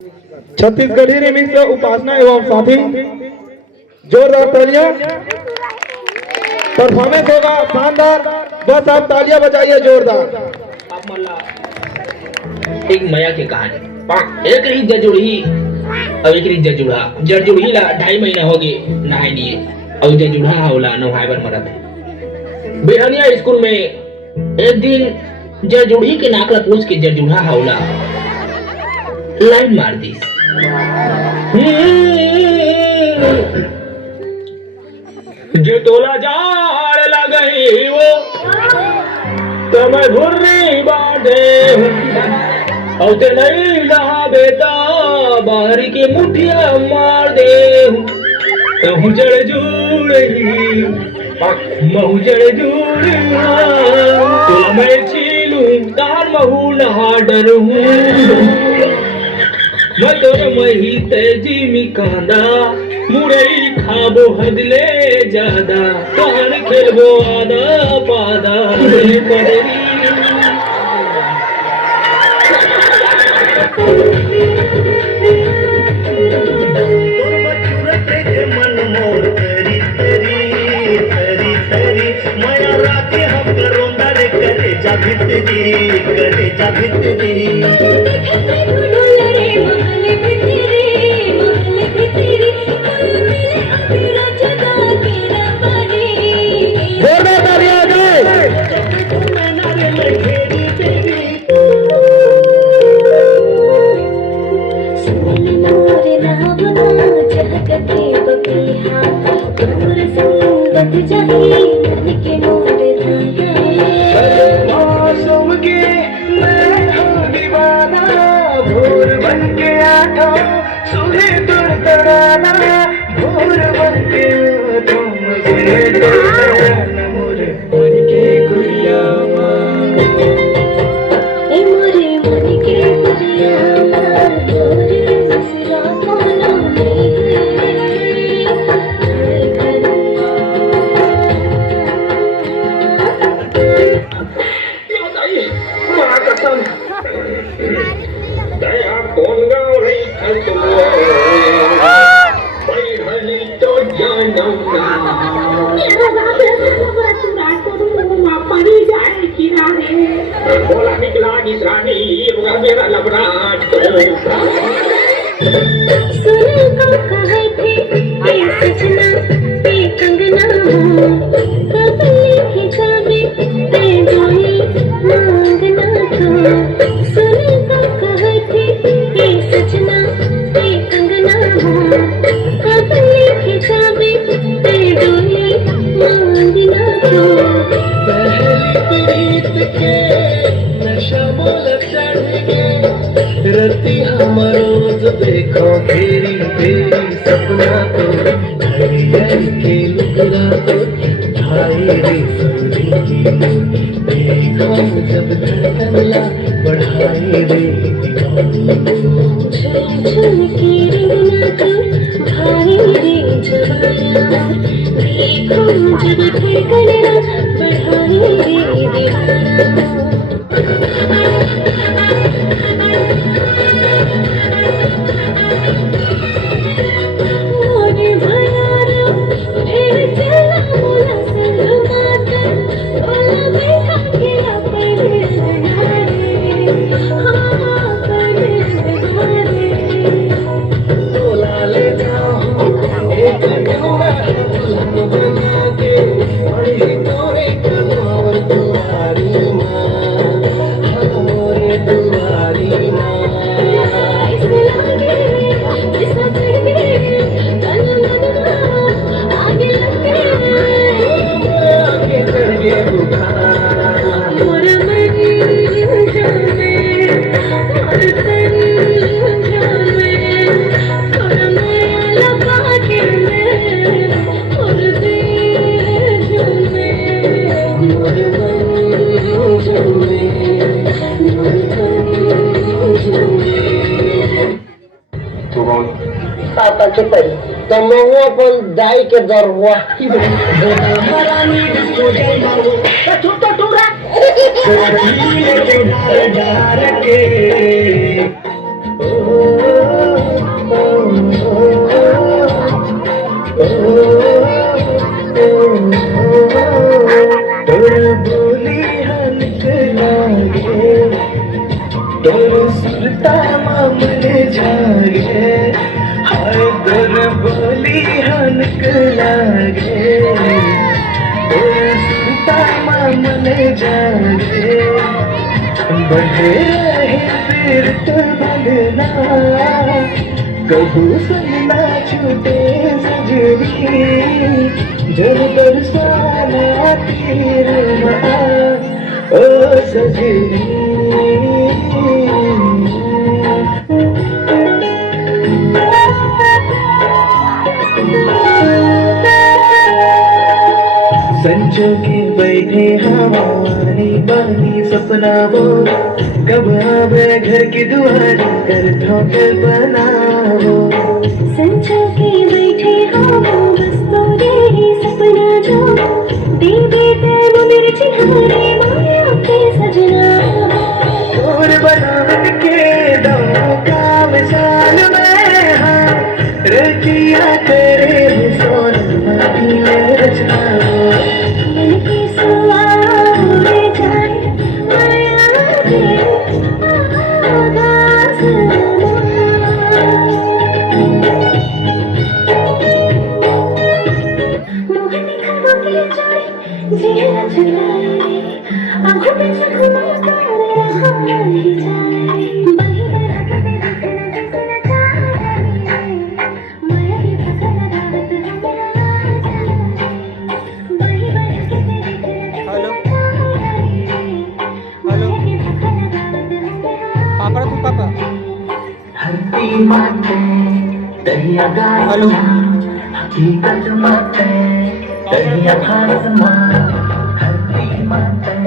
Chhattisgarhi remix उपासना एवं साथी जोरदार तालियां। परफॉर्मेंस होगा शानदार, बस आप तालियां बजाइए जोरदार। आप मल्ला एक मया के कहानी एक रही जजुड़ी अब एक रही जजुड़ा जजुड़ी ला 2.5 महीना हो गए नहाए नहीं और जजुड़ा होला नहाए बर मरत है। बेहनिया स्कूल में एक दिन जजुड़ी के नाकला पूछ के जजुड़ा होला लाइन मार दी। जे तोला जाड़ लगई वो तमे धुर्री बांधे और ते नहीं नहा बेटा बाहरी के मुठिया मार दे मुझड़ जुड़ी महुजड़ जुड़ी तोला मैं छीलू तार महू नहा डरू मतर मही तेजी मी कांदा मुरई खाबो हदले ज्यादा कहन खेलबो आदा पादा रे पदरी तोर बचुरते के मन मोर तरी तरी तरी तरी माया राते हम करोंदा रे करे जा भितरी बोला निक लागे रानी मेरा लबड़ा देखो तेरी तेरी सपना तो हरियर के लुगरा तो भाई रे संगी देखो जब धड़कनला बढ़ाई रे झुम की रिंगना तो भाई रे जवाना देखो जब धड़कनला बढ़ाई रे दीवाना। अपन दाई के दरुआ छोटा जागे बढ़े रहे फिर तो बंधना कबू संगना छूटे सजनी जब बरसाना तीर ओ सजनी संजो के बैठे हमारी बानी सपना वो कब आवे घर की दुआरी कर ठोकर बनावो संजो के बैठे हो बस तो तेरी सपना जो दे देते मेरे चिहारे माया के सजना और बनावन के दो का मिसाल में हाँ रचिया करे सोना में रचना मन की सुआरे जाए माया के आगाज़ मोहनी खबों के जाए जिया चलाए आँखों में चखना तारे रहा ही जाए बही हेलो हेलो पापा तू पापा हरती माते दहिया गाय हेलो हकीकत माते दहिया खास माँ हरती माते